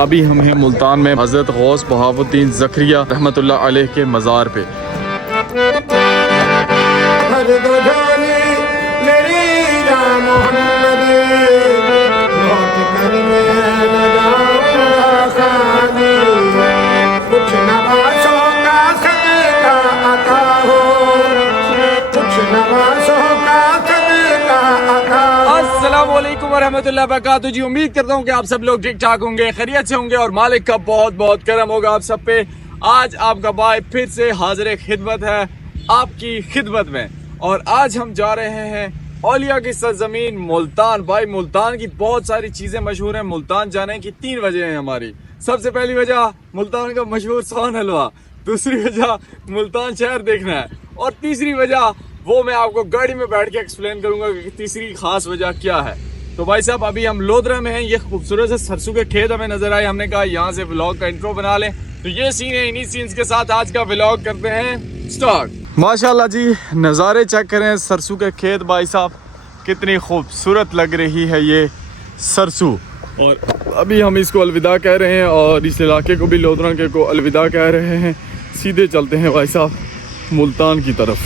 अभी हम हैं मुल्तान में हज़रत गौस बहाउद्दीन ज़करिया रहमतुल्लाह अलैह के मज़ार पे। अस्सलामुअलैकुम वरहमतुल्लाहि वबरकातुहू जी। उम्मीद करता हूँ कि आप सब लोग ठीक ठाक होंगे, खैरियत से होंगे और मालिक का बहुत बहुत करम होगा आप सब पे। आज आपका भाई फिर से हाजिर खिदमत है आपकी खिदमत में, और आज हम जा रहे हैं औलिया की सरजमीन मुल्तान। भाई मुल्तान की बहुत सारी चीजें मशहूर हैं। मुल्तान जाने की 3 वजह हैं हमारी। सबसे पहली वजह मुल्तान का मशहूर सोन हलवा, दूसरी वजह मुल्तान शहर देखना है, और तीसरी वजह वो मैं आपको गाड़ी में बैठ के एक्सप्लेन करूंगा कि तीसरी खास वजह क्या है। तो भाई साहब अभी हम लोधरा में हैं। ये खूबसूरत से सरसों के खेत हमें नजर आए, हमने कहा यहाँ से व्लॉग का इंट्रो बना लें। तो ये सीन है, इन्हीं सीन्स के साथ आज का व्लॉग करते हैं स्टार्ट। माशाल्लाह जी, नज़ारे चेक करें सरसों के खेत। भाई साहब कितनी खूबसूरत लग रही है ये सरसों, और अभी हम इसको अलविदा कह रहे हैं और इस इलाके को भी लोधरा के को अलविदा कह रहे हैं। सीधे चलते हैं भाई साहब मुल्तान की तरफ।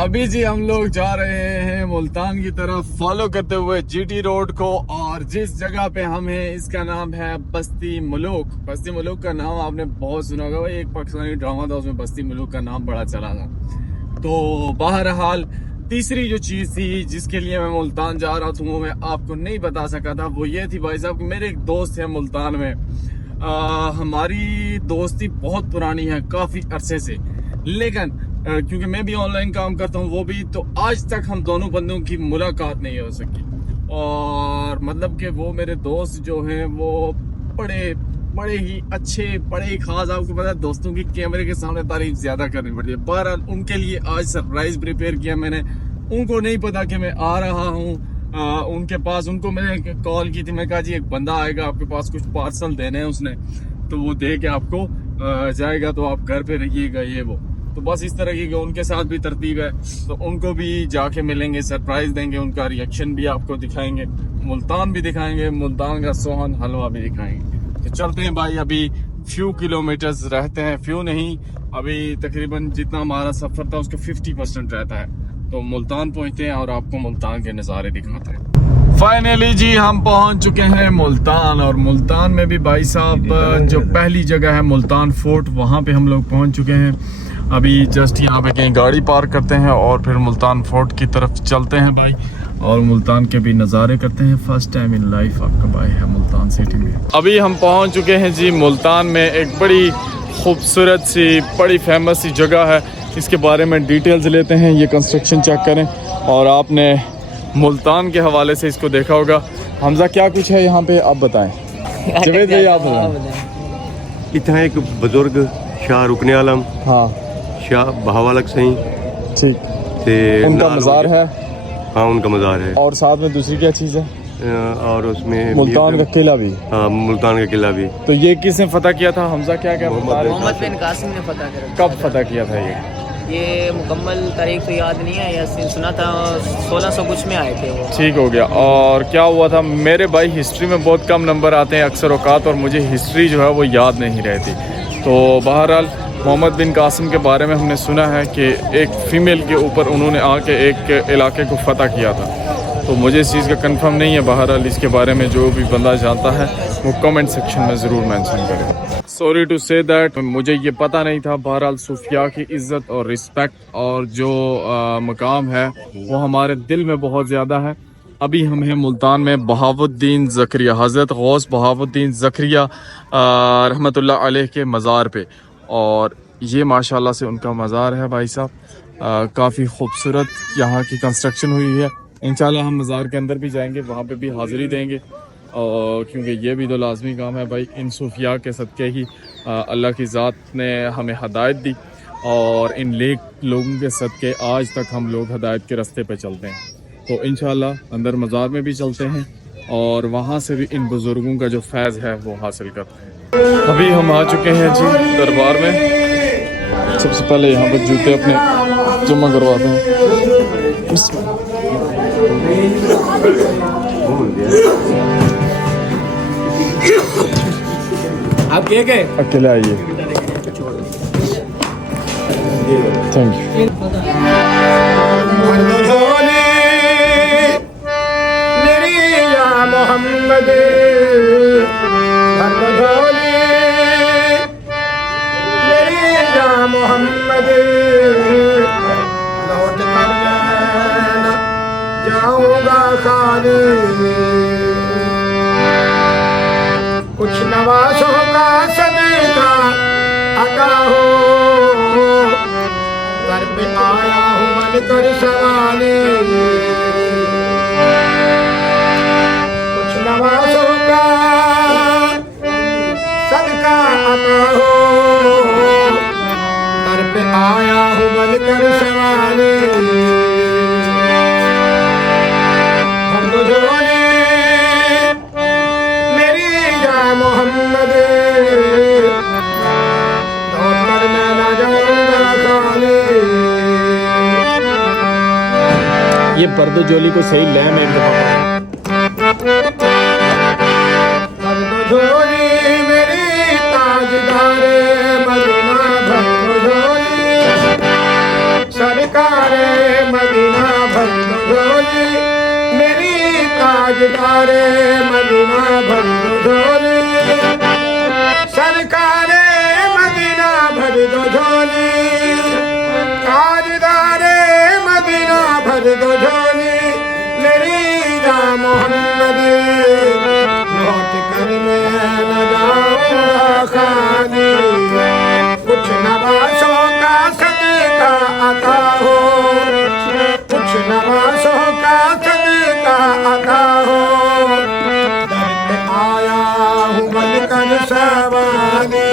अभी जी हम लोग जा रहे हैं मुल्तान की तरफ फॉलो करते हुए जीटी रोड को, और जिस जगह पे हम हैं इसका नाम है बस्ती मुलूक। बस्ती मुलूक का नाम आपने बहुत सुना होगा, एक पाकिस्तानी ड्रामा था उसमें बस्ती मुलूक का नाम बड़ा चला था। तो बहरहाल तीसरी जो चीज़ थी जिसके लिए मैं मुल्तान जा रहा था वो मैं आपको नहीं बता सका था, वो ये थी भाई साहब कि मेरे एक दोस्त है मुल्तान में। हमारी दोस्ती बहुत पुरानी है, काफ़ी अरसे से, लेकिन क्योंकि मैं भी ऑनलाइन काम करता हूँ वो भी, तो आज तक हम दोनों बंदों की मुलाकात नहीं हो सकी। और मतलब कि वो मेरे दोस्त जो हैं वो बड़े ही अच्छे, बड़े ही खास। आपको पता है दोस्तों की कैमरे के सामने तारीफ ज्यादा करनी पड़ती है। बहरहाल उनके लिए आज सरप्राइज प्रिपेयर किया मैंने। उनको नहीं पता कि मैं आ रहा हूँ उनके पास। उनको मैंने कॉल की थी, मैं कहा जी एक बंदा आएगा आपके पास, कुछ पार्सल देने हैं उसने, तो वो दे के आपको जाएगा, तो आप घर पे रहिएगा ये वो। तो बस इस तरह की उनके साथ भी तरतीब है, तो उनको भी जाके मिलेंगे, सरप्राइज देंगे, उनका रिएक्शन भी आपको दिखाएंगे, मुल्तान भी दिखाएंगे, मुल्तान का सोहन हलवा भी दिखाएंगे। तो चलते हैं भाई, अभी फ्यू किलोमीटर्स रहते हैं, फ्यू नहीं, अभी तकरीबन जितना हमारा सफर था उसका 50% रहता है। तो मुल्तान पहुंचते हैं और आपको मुल्तान के नज़ारे दिखाते हैं। फाइनली जी हम पहुंच चुके हैं मुल्तान, और मुल्तान में भी भाई साहब जो पहली जगह है मुल्तान फोर्ट, वहाँ पे हम लोग पहुंच चुके हैं। अभी जस्ट यहाँ पे कहीं गाड़ी पार्क करते हैं और फिर मुल्तान फोर्ट की तरफ चलते हैं भाई, और मुल्तान के भी नज़ारे करते हैं। फर्स्ट टाइम इन लाइफ आपका भाई है मुल्तान सिटी में। अभी हम पहुँच चुके हैं जी मुल्तान में। एक बड़ी खूबसूरत सी, बड़ी फेमस सी जगह है, इसके बारे में डिटेल्स लेते हैं। ये कंस्ट्रक्शन चेक करें, और आपने मुल्तान के हवाले से इसको देखा होगा। हमजा क्या कुछ है यहाँ पे आप बताएं। जवेद भाई आप बताएं। इतना एक बुजुर्ग शाह रुकने आलम, हाँ, शाह बहावलक सही, ठीक से उनका मज़ार है। हाँ उनका मज़ार है, और साथ में दूसरी क्या चीज़ है, और उसमें मुल्तान का किला भी। हाँ मुल्तान का किला भी। तो ये किसने फतह किया था हमजा, क्या क्या? मोहम्मद बिन कासिम ने फतह किया। कब फतह किया था ये मुकम्मल तारीख तो याद नहीं है, या सुना था 1600 कुछ में आए थे वो। ठीक हो गया। और क्या हुआ था, मेरे भाई हिस्ट्री में बहुत कम नंबर आते हैं अक्सर औकात, और मुझे हिस्ट्री जो है वो याद नहीं रहती। तो बहरहाल मोहम्मद बिन कासिम के बारे में हमने सुना है कि एक फ़ीमेल के ऊपर उन्होंने आके एक इलाके को फ़तह किया था। तो मुझे इस चीज़ का कंफर्म नहीं है। बहरहाल इसके बारे में जो भी बंदा जानता है वो कमेंट सेक्शन में ज़रूर मेंशन करें। सॉरी टू से दैट, मुझे ये पता नहीं था। बहरहाल सूफिया की इज़्ज़त और रिस्पेक्ट और जो मकाम है वो हमारे दिल में बहुत ज़्यादा है। अभी हम हैं मुल्तान में बहाउद्दीन ज़करिया, हज़रत गौस बहाउद्दीन ज़करिया रहमतुल्लाह अलैह के मज़ार पे, और ये माशाल्लाह से उनका मज़ार है भाई साहब। काफ़ी खूबसूरत यहाँ की कंस्ट्रक्शन हुई है। इंशाल्लाह हम मज़ार के अंदर भी जाएंगे, वहाँ पे भी हाज़िरी देंगे, और क्योंकि ये भी तो लाजमी काम है भाई। इन सूफिया के सदक़े ही अल्लाह की ज़ात ने हमें हदायत दी, और इन नेक लोगों के सदक़े आज तक हम लोग हदायत के रास्ते पे चलते हैं। तो इंशाल्लाह अंदर मज़ार में भी चलते हैं, और वहाँ से भी इन बुज़ुर्गों का जो फैज़ है वो हासिल करते हैं। अभी हम आ चुके हैं जी दरबार में। सबसे पहले यहाँ पर जूते अपने जमा करवाते हैं। आप केक है अकेले आइए। Thank you. मोहम्मद मोहम्मद लौट कर मैं न जाऊंगा खाने कुछ नवाजों का सदका अता हो घर पे आया हूँ मन कर सवाले कुछ नवाजों का सदका अता हो घर पे आया हूँ मन कर सवाले मेरी जा मोहम्मद लौट कर मैं ना जाऊंगा खाने ये पर्दोजोली को सही लैम एक दफा भरदोली मेरी ताजदारे मदीना भरदोली सरकारे मदीना भरदोली मेरी ताजदारे मदीना भरदोली सरकारे मदीना भरदोली ताजदारे मदीना भरदोली मेरी जा मोहम्मद लौट कर मैं न जाऊंगा खाने कुछ नवाजों का सदका अता हो कुछ नवाजों का सदका अता हो दर पे आया हूँ बनकर सवारी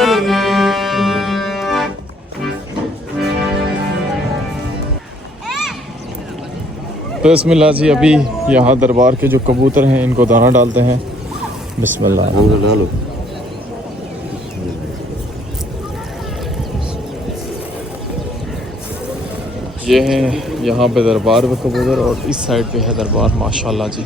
तो बिस्मिल्लाह जी, अभी यहाँ दरबार के जो कबूतर हैं इनको दाना डालते हैं। बिस्मिल्लाह। डालो। ये है यहाँ पे दरबार में कबूतर और इस साइड पे है दरबार माशाल्लाह जी।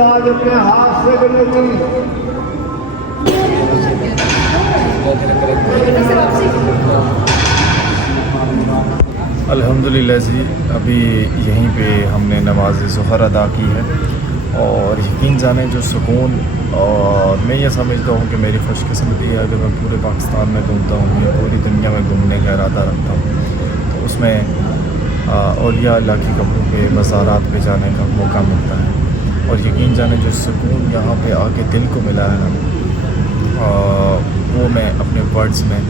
आज अपने हाथ से बनेगी अल्हम्दुलिल्लाह जी, अभी यहीं पे हमने नमाज ज़ुहर अदा की है और यकीन जाने जो सुकून, और मैं ये समझता हूँ कि मेरी खुशकिस्मती है अगर मैं पूरे पाकिस्तान में घूमता हूँ या पूरी दुनिया में घूमने का इरादा रखता हूँ तो उसमें औलिया अल्लाह की कब्रों पे मज़ारात पे जाने का मौका मिलता है। और यकीन जाने जो सुकून यहाँ पे आके दिल को मिला है ना, वो मैं अपने वर्ड्स में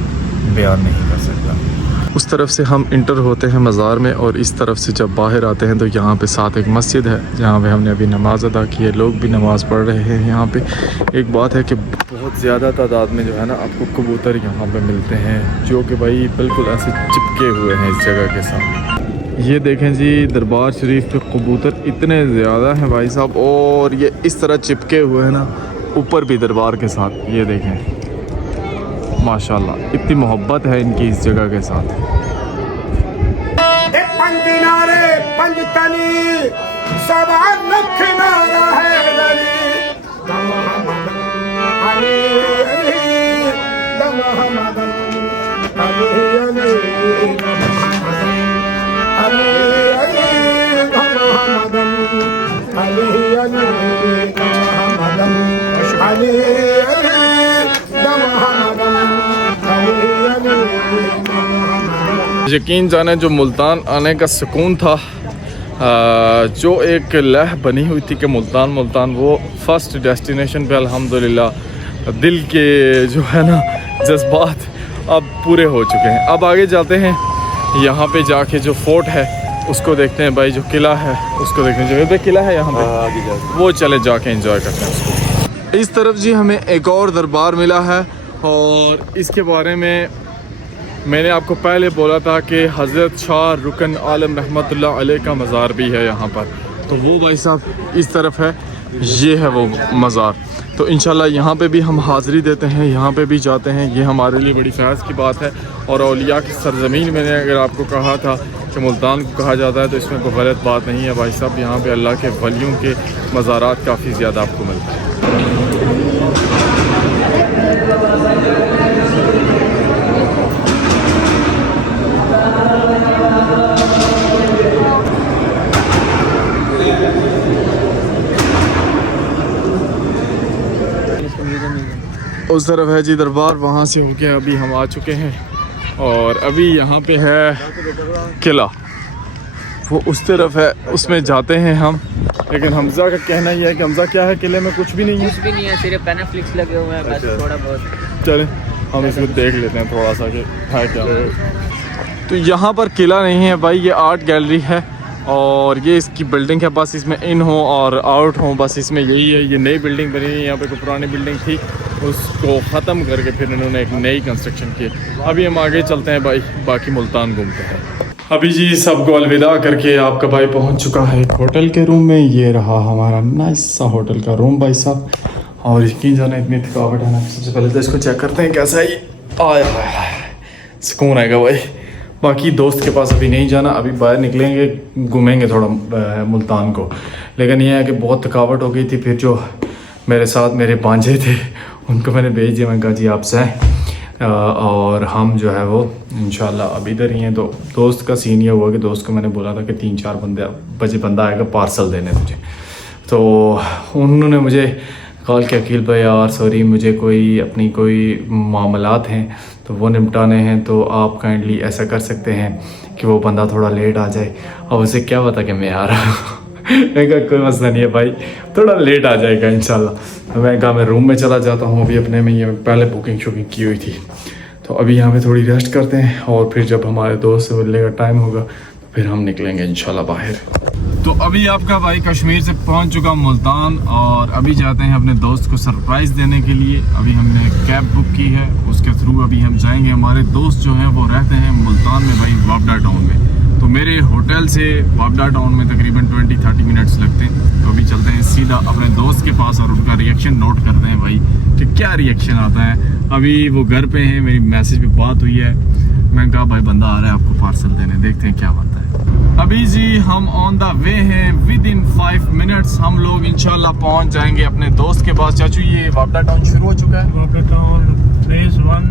बयान नहीं कर सकता। उस तरफ से हम इंटर होते हैं मज़ार में और इस तरफ से जब बाहर आते हैं तो यहाँ पे साथ एक मस्जिद है जहाँ पे हमने अभी नमाज़ अदा की है। लोग भी नमाज़ पढ़ रहे हैं यहाँ पे। एक बात है कि बहुत ज़्यादा तादाद में जो है ना आपको कबूतर यहाँ पे मिलते हैं जो कि भाई बिल्कुल ऐसे चिपके हुए हैं इस जगह के साथ। ये देखें जी, दरबार शरीफ पे कबूतर इतने ज़्यादा हैं भाई साहब, और ये इस तरह चिपके हुए हैं ना ऊपर भी दरबार के साथ। ये देखें माशाल्लाह इतनी मोहब्बत है इनकी इस जगह के साथ। पंजनारे पंजतनी सवा लख नारा है यकीन जाने जो मुल्तान आने का सुकून था, जो एक लह बनी हुई थी कि मुल्तान वो फर्स्ट डेस्टिनेशन पे अल्हम्दुलिल्लाह दिल के जो है ना जज्बात अब पूरे हो चुके हैं। अब आगे जाते हैं, यहाँ पे जाके जो फोर्ट है उसको देखते हैं भाई, जो किला है उसको देखते हैं, जो किला है यहाँ पे आगे जाके वो चले जाके एंजॉय करते हैं उसको। इस तरफ जी हमें एक और दरबार मिला है, और इसके बारे में मैंने आपको पहले बोला था कि हज़रत शाह रुकन आलम रहमतुल्लाह अलैह का मज़ार भी है यहाँ पर। तो वो भाई साहब इस तरफ है, ये है वो मज़ार। तो इंशाल्लाह यहाँ पे भी हम हाज़िरी देते हैं, यहाँ पे भी जाते हैं। ये हमारे लिए बड़ी फ़ैज़ की बात है। और औलिया की सरज़मीन मैंने अगर आपको कहा था कि मुल्तान को कहा जाता है, तो इसमें कोई गलत बात नहीं है भाई साहब। यहाँ पे अल्लाह के वलियों के मज़ारात काफ़ी ज़्यादा आपको मिलते हैं। उस तरफ है जी दरबार, वहाँ से होके अभी हम आ चुके हैं, और अभी यहाँ पे है किला, वो उस तरफ है, उसमें जाते हैं हम। लेकिन हमज़ा का कहना यह है कि हमज़ा क्या है, किले में कुछ भी नहीं है। कुछ भी नहीं है, सिर्फ पेनाफ्लिक्स लगे हुए हैं बस, थोड़ा बहुत। चलें हम इसको देख लेते हैं थोड़ा सा कि है क्या। तो यहाँ पर किला नहीं है भाई, ये आर्ट गैलरी है, और ये इसकी बिल्डिंग है। बस इसमें इन हो और आउट हो, बस इसमें यही है। ये नई बिल्डिंग बनी है, यहाँ पे कोई पुरानी बिल्डिंग थी, उसको ख़त्म करके फिर इन्होंने एक नई कंस्ट्रक्शन की। अभी हम आगे चलते हैं भाई, बाकी मुल्तान घूमते हैं। अभी जी सबको अलविदा करके आपका भाई पहुंच चुका है एक होटल के रूम में। ये रहा हमारा नाइस सा होटल का रूम भाई साहब। और यकीन जाना इतनी थकावट है ना, सबसे पहले तो इसको चेक करते हैं कैसा ही आया, सुकून आएगा भाई। बाकी दोस्त के पास अभी नहीं जाना, अभी बाहर निकलेंगे, घूमेंगे थोड़ा मुल्तान को। लेकिन यह है कि बहुत थकावट हो गई थी। फिर जो मेरे साथ मेरे भांजे थे उनको मैंने भेज दिया, मैंने कहा जी आप से और हम जो है वो इंशाल्लाह अभी इधर ही हैं। तो दोस्त का सीन ये हुआ कि दोस्त को मैंने बोला था कि 3-4 बजे बंदा आएगा पार्सल देने तुझे। तो उन्होंने मुझे कॉल किया, अकील भाई यार सॉरी, मुझे कोई मामलात हैं तो वो निपटाने हैं, तो आप काइंडली ऐसा कर सकते हैं कि वो बंदा थोड़ा लेट आ जाए। और उसे क्या पता कि मैं आ रहा हूँ। मैंने कहा कोई मसला नहीं है भाई, थोड़ा लेट आ जाएगा इंशाल्लाह। तो मैंने कहा मैं रूम में चला जाता हूँ अभी अपने में, ये पहले बुकिंग की हुई थी। तो अभी यहाँ पे थोड़ी रेस्ट करते हैं, और फिर जब हमारे दोस्त से मिलने का टाइम होगा तो फिर हम निकलेंगे इंशाल्लाह बाहर। तो अभी आपका भाई कश्मीर से पहुँच चुका मुल्तान, और अभी जाते हैं अपने दोस्त को सरप्राइज़ देने के लिए। अभी हमने कैब बुक की है, उसके थ्रू अभी हम जाएंगे। हमारे दोस्त जो हैं वो रहते हैं मुल्तान में भाई, वापडा टाउन में। तो मेरे होटल से वापडा टाउन में तकरीबन 20-30 मिनट्स लगते हैं। तो अभी चलते हैं सीधा अपने दोस्त के पास और उनका रिएक्शन नोट करते हैं भाई कि क्या रिएक्शन आता है। अभी वो घर पे हैं, मेरी मैसेज पे बात हुई है, मैंने कहा भाई बंदा आ रहा है आपको पार्सल देने, देखते हैं क्या बनता है। अभी जी हम ऑन द वे हैं, विद इन 5 मिनट्स हम लोग इंशाल्लाह पहुंच जाएंगे अपने दोस्त के पास। चाचू ये वापडा टाउन शुरू हो चुका है? वापडा टाउन फेज़ 1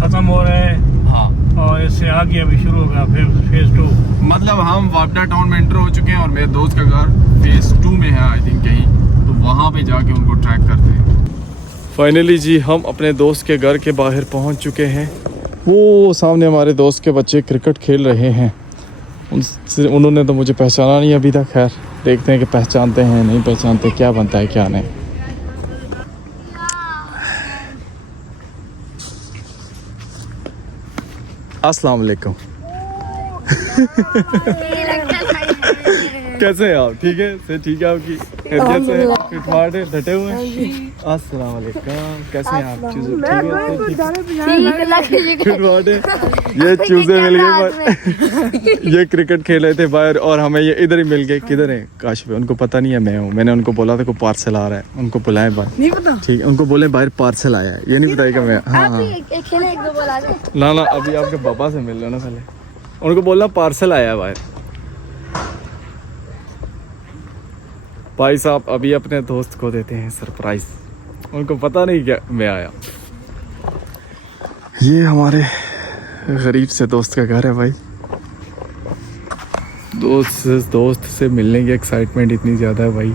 ख़त्म हो रहा है, हाँ, और इससे आगे अभी शुरू होगा फिर फेज़ 2। मतलब हम वापडा टाउन में एंटर हो चुके हैं, और मेरे दोस्त का घर फेज़ 2 में है आई थिंक कहीं, तो वहाँ पे जाके उनको ट्रैक करते हैं। फाइनली जी हम अपने दोस्त के घर के बाहर पहुँच चुके हैं। वो सामने हमारे दोस्त के बच्चे क्रिकेट खेल रहे हैं, उन्होंने तो मुझे पहचाना नहीं अभी तक। खैर देखते हैं कि पहचानते हैं नहीं पहचानते, क्या बनता है क्या नहीं। अस्सलाम वालेकुम। कैसे हैं आप? ठीक है से ठीक है आपकी खैरियत से? फिटफाट है, डटे हुए हैं? अस्सलाम वालेकुम, कैसे हैं आप? चूजे फिटफाट है, ये चूजे मिल गए। ये क्रिकेट खेल रहे थे बाहर, और हमें ये इधर ही मिल गए। किधर है काशिफ? उनको पता नहीं है मैं हूँ। मैंने उनको बोला था कोई पार्सल आ रहा है, उनको बुलाए बाहर। ठीक है, उनको बोले बाहर पार्सल आया है, ये नहीं बताएगा मैं। हाँ ना अभी आपके पापा से मिल लो ना पहले, उनको बोलना पार्सल आया है बाहर। भाई साहब अभी अपने दोस्त को देते हैं सरप्राइज, उनको पता नहीं क्या मैं आया। ये हमारे गरीब से दोस्त का घर है भाई। दोस्त से मिलने की एक्साइटमेंट इतनी ज़्यादा है भाई,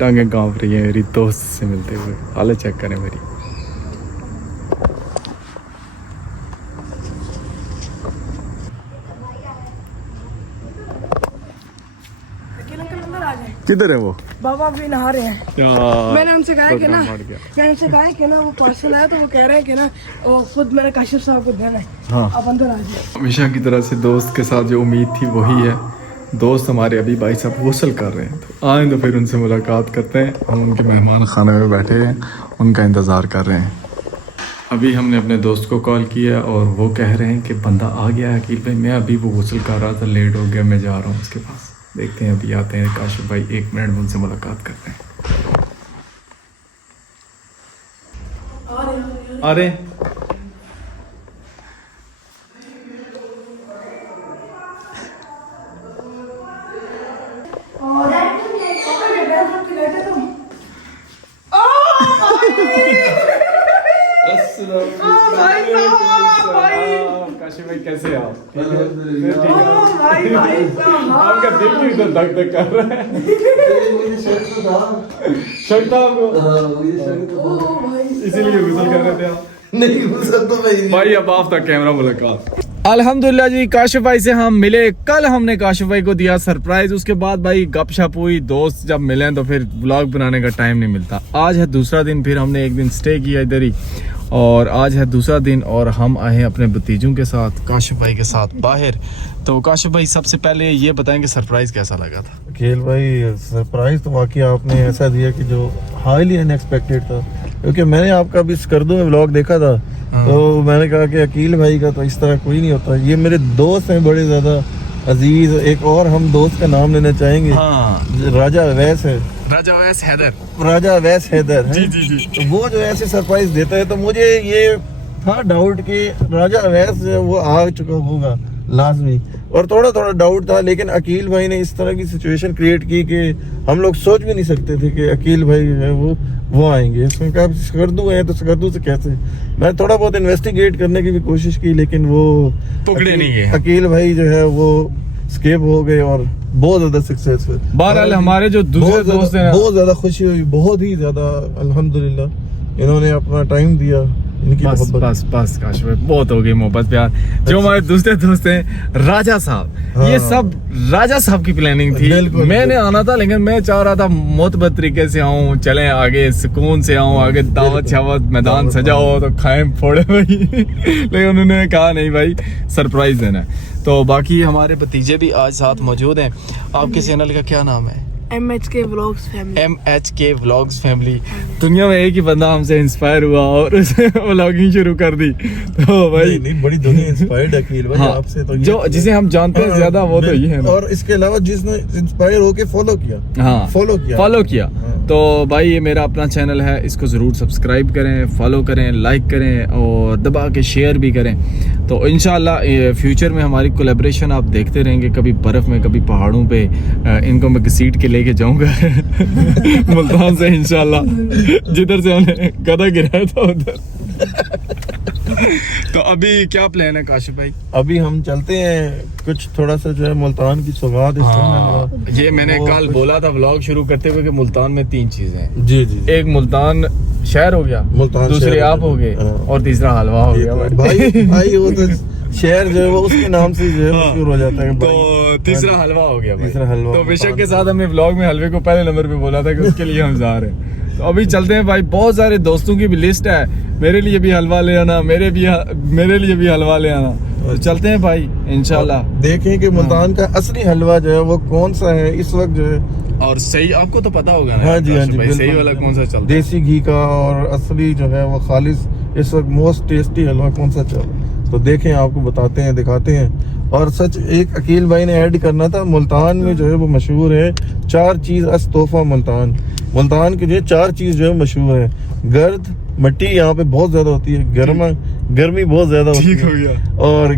टांगें कांप रही हैं मेरी दोस्त से मिलते हुए। हालत चेक करें मेरी। किधर है वो? बाबा अभी नहा रहे हैं। मैंने उनसे कहा कि ना, वो पार्सल आया तो वो कह रहे हैं कि ना वो खुद मैंने काशिफ साहब को देना है। हाँ, आप अंदर आ जाए। हमेशा की तरह से दोस्त के साथ जो उम्मीद थी वही है। दोस्त हमारे अभी भाई साहब गौसल कर रहे हैं, तो आए तो फिर उनसे मुलाकात करते हैं। हम उनके मेहमान खाने में बैठे हैं, उनका इंतज़ार कर रहे हैं। अभी हमने अपने दोस्त को कॉल किया और वो कह रहे हैं कि बंदा आ गया है अकील भाई। मैं अभी वो गौसल कर रहा था, लेट हो गया, मैं जा रहा हूँ उसके पास। देखते हैं अभी आते हैं काशिफ भाई, 1 मिनट में उनसे मुलाकात करते हैं। अरे काशिफ भाई कैसे आप? आपका दिल क्यों इतना धक धक कर रहा है? शक था आपको? इसीलिए गुस्सा कर रहे थे आप? नहीं गुस्सा तो भाई अब आप तक कैमरा मुलाकात। अल्हम्दुलिल्लाह जी, काशिफ भाई से हम मिले कल। हमने काशिफ भाई को दिया सरप्राइज। उसके बाद भाई गपशप हुई, दोस्त जब मिले तो फिर व्लॉग बनाने का टाइम नहीं मिलता। आज है दूसरा दिन, फिर हमने एक दिन स्टे किया इधर ही, और आज है दूसरा दिन और हम आए हैं अपने भतीजों के साथ, काशिफ भाई के साथ बाहर। तो काशिफ भाई सबसे पहले ये बताएं कि सरप्राइज कैसा लगा था? अखिल भाई सरप्राइज तो वाकई आपने ऐसा दिया कि जो हाईली अनएक्सपेक्टेड था, क्योंकि मैंने आपका भी स्कर्दू में व्लॉग देखा था। तो मैंने कहा कि अकील भाई का तो इस तरह कोई नहीं होता। ये मेरे दोस्त हैं बड़े ज्यादा अजीज। एक और हम दोस्त का नाम लेना चाहेंगे। हाँ। राजा अवैस है। राजा अवैस हैदर। राजा अवैस हैदर है। जी जी जी। तो वो जो ऐसे सरप्राइज देता है तो मुझे ये था डाउट कि राजा अवैस जो है वो आ चुका होगा लाजमी, और थोड़ा थोड़ा डाउट था। लेकिन अकील भाई ने इस तरह की सिचुएशन क्रिएट की कि हम लोग सोच भी नहीं सकते थे कि अकील भाई जो है वो आएंगे। इसमें कहा स्कर्दू है तो स्कर्दू से कैसे। मैं थोड़ा बहुत इन्वेस्टिगेट करने की भी कोशिश की, लेकिन वो पकड़े नहीं गए। अकील भाई जो है वो स्केप हो गए और बहुत ज्यादा सक्सेसफुल। बहरहाल हमारे जो दूसरे दोस्त हैं, बहुत ज्यादा खुशी हुई, बहुत ही ज्यादा अल्हम्दुलिल्लाह इन्होंने अपना टाइम दिया। इनकी बस बस बस काशिफ भाई बहुत हो गई मोहब्बत प्यार। जो हमारे दूसरे दोस्त हैं राजा साहब, ये सब राजा साहब की प्लानिंग थी। मैंने आना था, लेकिन मैं चाह रहा था मोतबर तरीके से आऊँ, चले आगे सुकून से आऊँ, आगे दावत शावत मैदान सजाओ तो खाएं फोड़े भाई। लेकिन उन्होंने कहा नहीं भाई सरप्राइज देना है। तो बाकी हमारे भतीजे भी आज साथ मौजूद हैं। आपके चैनल का क्या नाम है? MHK Vlogs Family। MHK Vlogs Family। दुनिया में एक ही बंदा हमसे इंस्पायर हुआ और उसने व्लॉगिंग शुरू कर दी। तो भाई नहीं बड़ी दुनिया इंस्पायर्ड है अकील भाई। हाँ, आपसे तो जो जिसे हम जानते हैं ज्यादा वो तो ये है ना। और इसके अलावा जिसने इंस्पायर होके फॉलो किया। हाँ, फॉलो किया। हाँ। तो भाई ये मेरा अपना चैनल है, इसको जरूर सब्सक्राइब करें, फॉलो करें, लाइक करें और दबा के शेयर भी करें। तो इंशाल्लाह फ्यूचर में हमारी कोलैबोरेशन आप देखते रहेंगे, कभी बर्फ में कभी पहाड़ों पे। इनको मैं घसीट के लेके जाऊंगा मुल्तान से इंशाल्लाह, जिधर से हमने गधा गिराया था उधर। तो अभी क्या प्लान है काशिफ भाई? अभी हम चलते हैं कुछ थोड़ा सा जो है मुल्तान की सौगात। हाँ, ये मैंने कल बोला था व्लॉग शुरू करते हुए कि मुल्तान में 3 चीजें हैं। जी जी। एक मुल्तान शहर हो गया, मुल्तान दूसरे शहर आप हो गए, हाँ। और तीसरा हलवा हो गया भाई वो तो शहर जो है वो उसके नाम से जो है मशहूर हो जाता है। तो तीसरा हलवा हो गया भाई। तीसरा हलवा। तो बेशक के साथ हमने व्लॉग में हलवे को पहले नंबर पे बोला था कि उसके लिए हम जा रहे हैं। तो अभी चलते हैं भाई। बहुत सारे दोस्तों की भी लिस्ट है, मेरे लिए भी हलवा ले आना, मेरे लिए भी हलवा ले आना। तो चलते हैं भाई इंशाल्लाह। देखें कि मुल्तान का असली हलवा जो है वो कौन सा है इस वक्त जो है। और सही आपको तो पता होगा ना? हाँ जी, हाँ जी, भाई सही वाला कौन सा चलता है? देसी घी का और असली जो है वो खालिस इस वक्त मोस्ट टेस्टी हलवा कौन सा चल रहा है। तो देखें, आपको बताते हैं, दिखाते हैं। और सच एक अकील भाई ने ऐड करना था, मुल्तान में जो है वो मशहूर है 4 चीज अस तोहफा मुल्तान। मुल्तान की जो है 4 चीज जो है मशहूर है। गर्द मट्टी यहाँ पे बहुत ज्यादा होती है, गर्मी बहुत ज्यादा होती ठीक हो है, गया। और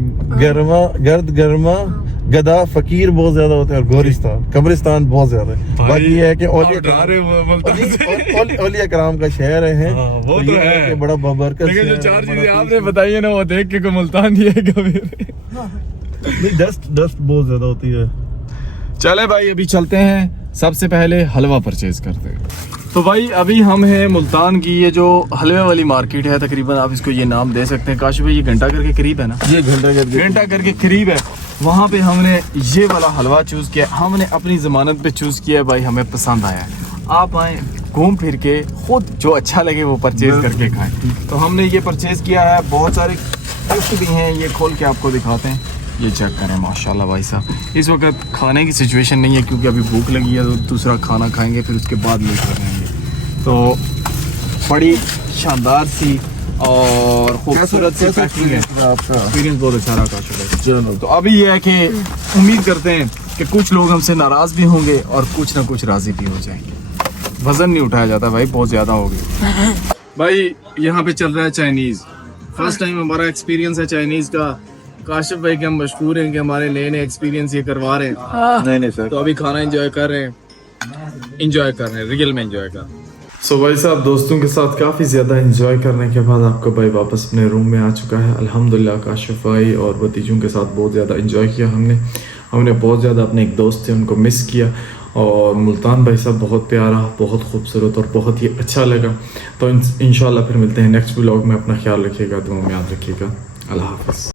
गर्मा गदा फकीर बहुत ज्यादा होते हैं, और गोरिस्तान कब्रिस्तान बहुत ज्यादा है। बाकी ये है कि औलिया कराम का शहर है। वो तो है कि बड़ा बबरकत। लेकिन जो 4 चीजें आपने बताई है ना वो देख के कोई मुल्तान नहीं है कभी। डस्ट बहुत ज्यादा होती है। चले भाई अभी चलते हैं, सबसे पहले हलवा परचेज करते हैं। तो भाई अभी हम हैं मुल्तान की ये जो हलवे वाली मार्केट है, तकरीबन आप इसको ये नाम दे सकते हैं। काशिफ भाई ये घंटा घर के करीब है ना? ये घंटा घर के करीब है। वहाँ पे हमने ये वाला हलवा चूज़ किया, हमने अपनी ज़मानत पे चूज़ किया है भाई, हमें पसंद आया है। आप आए घूम फिर के खुद जो अच्छा लगे वो परचेज करके खाएं। तो हमने ये परचेज किया है, बहुत सारे गिफ्ट भी हैं, ये खोल के आपको दिखाते हैं। ये चेक करें माशाल्लाह भाई साहब। इस वक्त खाने की सिचुएशन नहीं है क्योंकि अभी भूख लगी है, तो दूसरा खाना खाएंगे फिर उसके बाद लेकर जाएंगे। तो बड़ी शानदार सी और खूबसूरत सी पैकिंग है, आपका एक्सपीरियंस बहुत अच्छा रहा काशिफ। चलो तो अभी ये है कि उम्मीद करते हैं कि कुछ लोग हमसे नाराज़ भी होंगे और कुछ ना कुछ राज़ी भी हो जाएंगे। वजन नहीं उठाया जाता भाई, बहुत ज़्यादा हो गया। भाई यहाँ पे चल रहा है चाइनीज़, फर्स्ट टाइम हमारा एक्सपीरियंस है चाइनीज़ का। काशिफ भाई के हम मशहूर हैं कि हमारे नए नए एक्सपीरियंस ये करवा रहे हैं। नहीं सर, तो अभी खाना एंजॉय कर रहे हैं, रियल में एंजॉय कर रहे हैं। सो भाई साहब दोस्तों के साथ काफ़ी ज़्यादा एंजॉय करने के बाद आपका भाई वापस अपने रूम में आ चुका है। अल्हम्दुलिल्लाह काशिफ भाई और भतीजों के साथ बहुत ज़्यादा एंजॉय किया हमने बहुत ज़्यादा अपने एक दोस्त थे उनको मिस किया। और मुल्तान भाई साहब बहुत प्यारा, बहुत खूबसूरत और बहुत ही अच्छा लगा। तो इंशाल्लाह फिर मिलते हैं नेक्स्ट व्लॉग में। अपना ख्याल रखिएगा, दुआ में याद रखिएगा। अल्लाह हाफ़िज़।